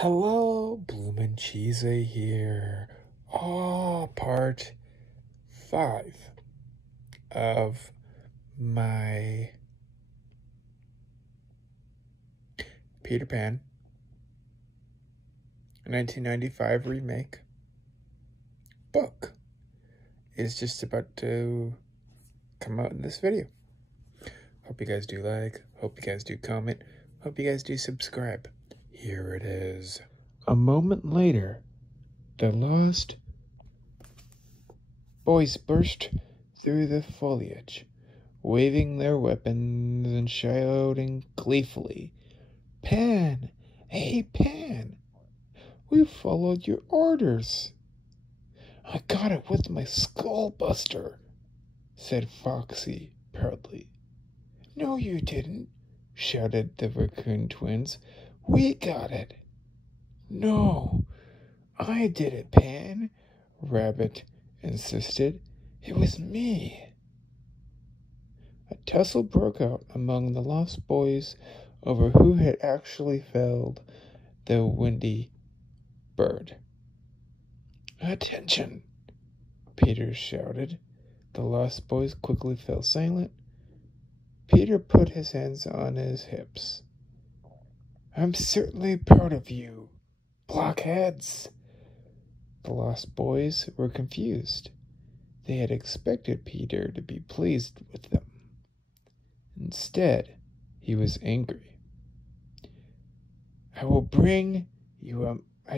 Hello, Bloomin' Cheesy here. Part 5 of my Peter Pan 1995 remake book is just about to come out in this video. Hope you guys do like, hope you guys do comment, hope you guys do subscribe. Here it is. A moment later, the lost boys burst through the foliage, waving their weapons and shouting gleefully, "Pan! Hey, Pan! We followed your orders." "I got it with my skull buster," said Foxy proudly. "No, you didn't," shouted the raccoon twins. "We got it." "No, I did it, Pan," Rabbit insisted. "It was me." A tussle broke out among the lost boys over who had actually felled the Windy bird. "Attention!" Peter shouted. The lost boys quickly fell silent. Peter put his hands on his hips. "I'm certainly proud of you, blockheads." The lost boys were confused. They had expected Peter to be pleased with them. Instead, he was angry. I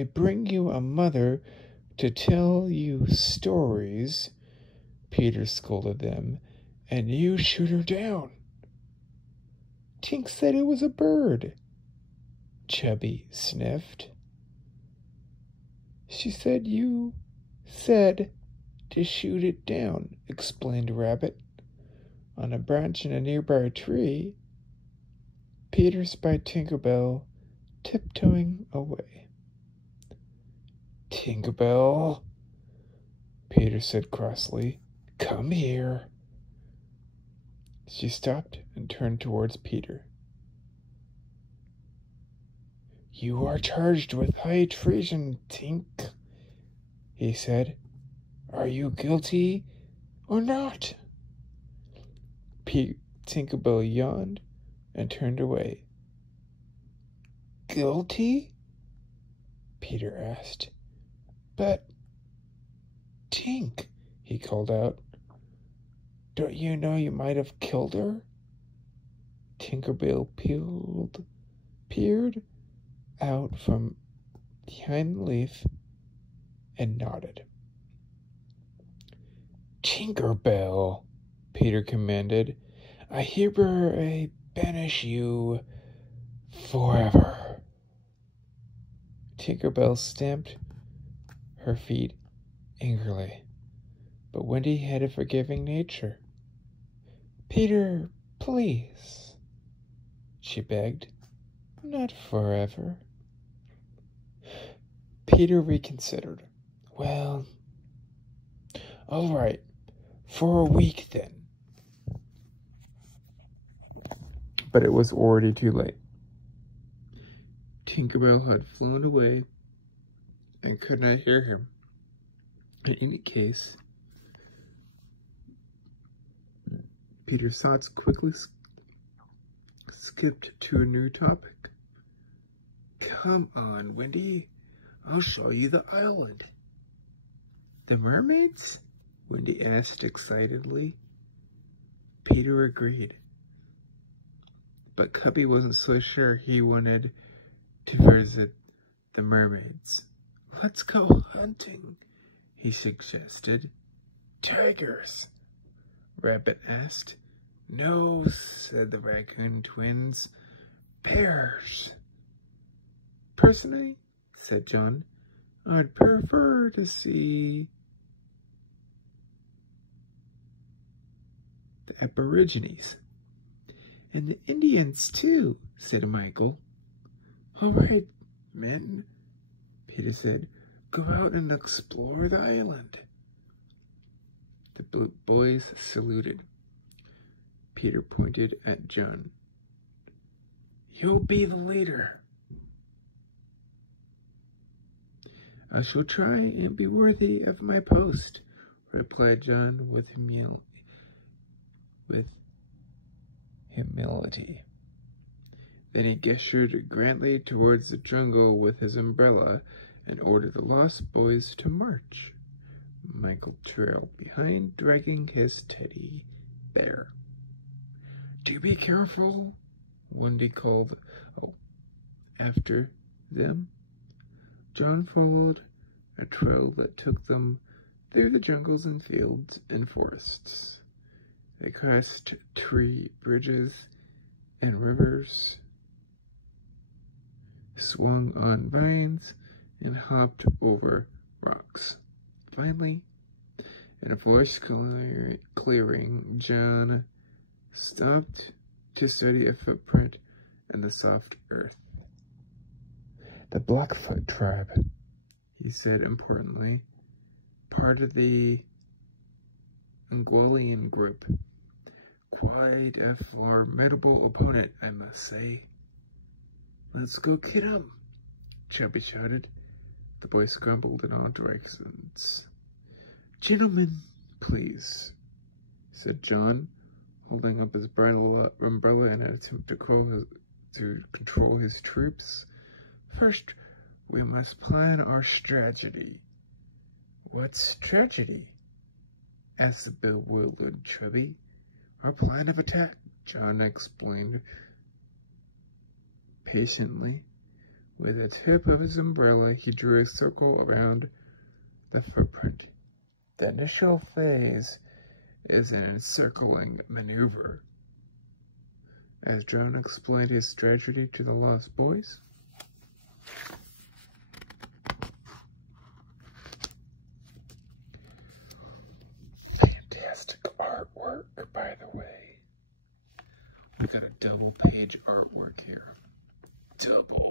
bring you a mother to tell you stories," Peter scolded them, "and you shoot her down." "Tink said it was a bird," Chubby sniffed. "She said you said to shoot it down," explained Rabbit. On a branch in a nearby tree, Peter spied Tinkerbell tiptoeing away. "Tinkerbell," Peter said crossly, "come here." She stopped and turned towards Peter. "You are charged with high treason, Tink," he said. "Are you guilty or not?" Tinkerbell yawned and turned away. "Guilty?" Peter asked. "But, Tink," he called out, "don't you know you might have killed her?" Tinkerbell peered out from behind the leaf and nodded. "Tinkerbell," Peter commanded, "I hereby banish you forever." Tinkerbell stamped her feet angrily, but Wendy had a forgiving nature. "Peter, please," she begged. "Not forever." Peter reconsidered. "Well, all right, for a week then." But it was already too late. Tinkerbell had flown away and could not hear him. In any case, Peter's thoughts quickly skipped to a new topic. "Come on, Wendy, I'll show you the island." "The mermaids?" Wendy asked excitedly. Peter agreed. But Cubby wasn't so sure he wanted to visit the mermaids. "Let's go hunting," he suggested. "Tigers?" Rabbit asked. "No," said the raccoon twins. "Bears." "Personally," said John, "I'd prefer to see the Aborigines." "And the Indians, too," said Michael. "All right, men," Peter said. "Go out and explore the island." The boys saluted. Peter pointed at John. "You'll be the leader." I shall try and be worthy of my post, replied John with humility. Then he gestured grandly towards the jungle with his umbrella and ordered the Lost Boys to march. Michael trailed behind, dragging his teddy bear. "Do be careful," Wendy called after them. John followed a trail that took them through the jungles and fields and forests. They crossed tree bridges and rivers, swung on vines, and hopped over rocks. Finally, in a forest clearing, John stopped to study a footprint in the soft earth. "The Blackfoot tribe," he said importantly, "part of the Angolian group. Quite a formidable opponent, I must say." "Let's go get 'em," Chubby shouted. The boys scrambled in all directions. "Gentlemen, please," said John, holding up his umbrella in an attempt to control his troops. "First, we must plan our strategy." "What's tragedy?" asked the bewildered Chubby. "Our plan of attack," John explained patiently. With the tip of his umbrella, he drew a circle around the footprint. "The initial phase is an encircling maneuver." As John explained his strategy to the Lost Boys, fantastic artwork, by the way. We got a double-page artwork here. Double.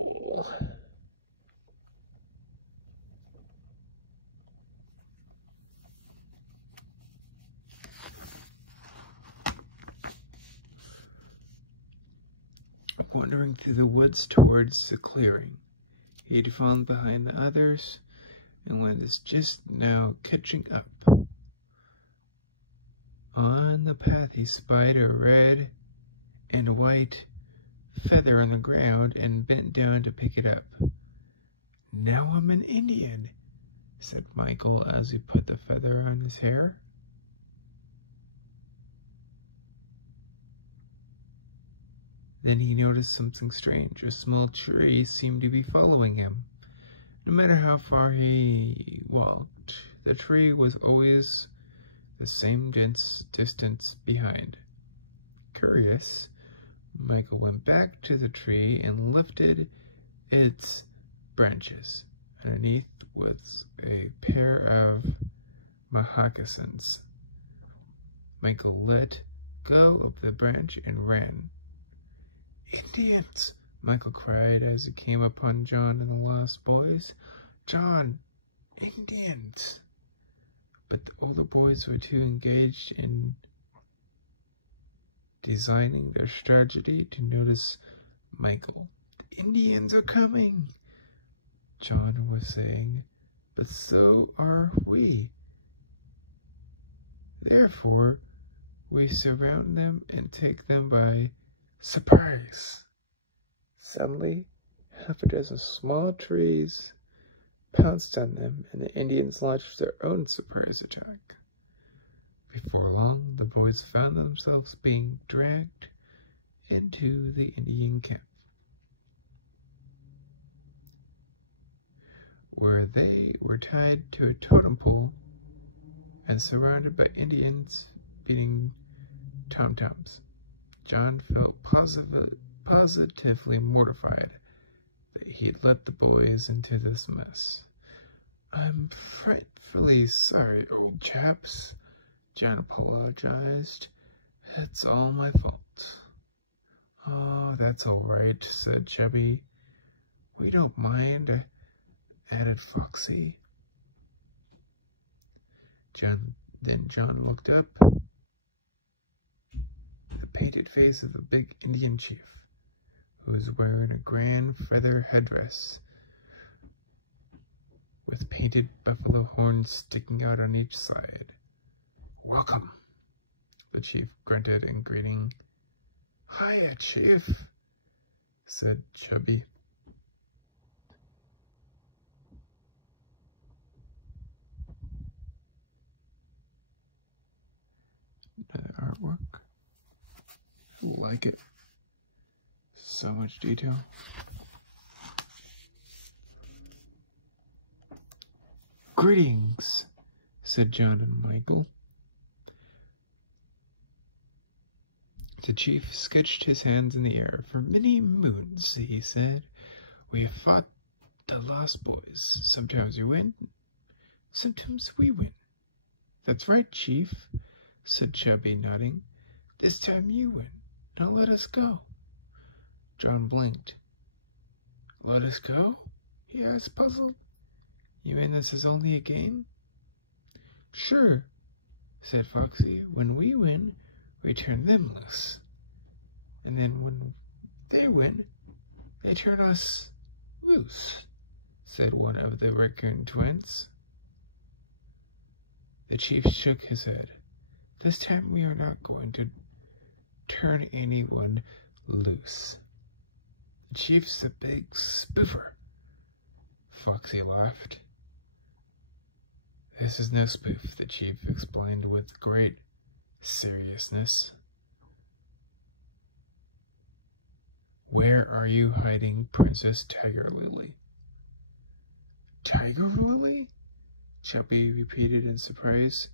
Wandering through the woods towards the clearing, he'd fallen behind the others and was just now catching up. On the path he spied a red and white feather on the ground and bent down to pick it up. "Now I'm an Indian," said Michael as he put the feather on his hair. Then he noticed something strange. A small tree seemed to be following him. No matter how far he walked, the tree was always the same distance behind. Curious, Michael went back to the tree and lifted its branches. Underneath was a pair of moccasins. Michael let go of the branch and ran. "Indians!" Michael cried as he came upon John and the Lost Boys. "John, Indians!" But the older boys were too engaged in designing their strategy to notice Michael. "The Indians are coming," John was saying, "but so are we. Therefore, we surround them and take them by surprise." Suddenly, half a dozen small trees pounced on them, and the Indians launched their own surprise attack. Before long, the boys found themselves being dragged into the Indian camp, where they were tied to a totem pole and surrounded by Indians beating tom-toms. John felt positively mortified that he'd let the boys into this mess. "I'm frightfully sorry, old chaps," John apologized. "It's all my fault." "Oh, that's all right," said Chubby. "We don't mind," added Foxy. Then John looked up. The painted face of a big Indian chief, who was wearing a grand feather headdress, with painted buffalo horns sticking out on each side. "Welcome," the chief grunted in greeting. "Hiya, Chief," said Chubby. Another artwork. Like it. So much detail. "Greetings," said John and Michael. The chief sketched his hands in the air. "For many moons," he said, "we have fought the Lost Boys. Sometimes you win, sometimes we win." "That's right, Chief," said Chubby, nodding. "This time you win. Now let us go." John blinked. "Let us go?" he asked, puzzled. "You mean this is only a game?" "Sure," said Foxy. "When we win, we turn them loose. And then when they win, they turn us loose," said one of the raccoon twins. The chief shook his head. "This time we are not going to turn anyone loose. The chief's a big spoofer." Foxy laughed. "This is no spoof," the chief explained with great seriousness. "Where are you hiding Princess Tiger Lily?" "Tiger Lily?" Chubby repeated in surprise.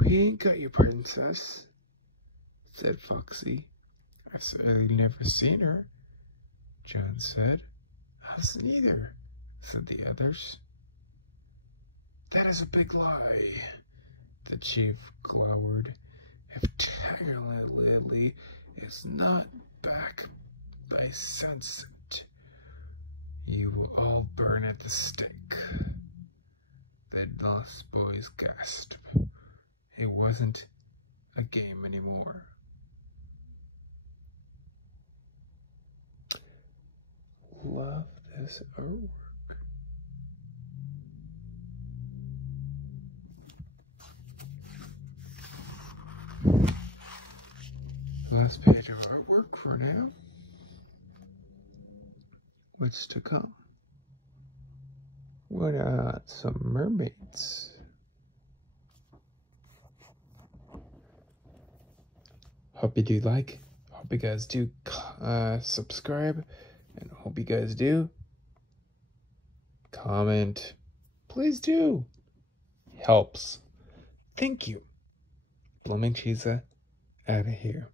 "We ain't got your princess," said Foxy. "I've never seen her," John said. "Us neither," said the others. "That is a big lie," the chief glowered. "If Tiger Lily is not back by sunset, you will all burn at the stake." The Lost Boys gasped. It wasn't a game anymore. Love this artwork. Last page of artwork for now. What's to come? What about some mermaids? Hope you do like. Hope you guys do subscribe. And hope you guys do comment. Please do. Helps. Thank you. Blooming Cheesa out of here.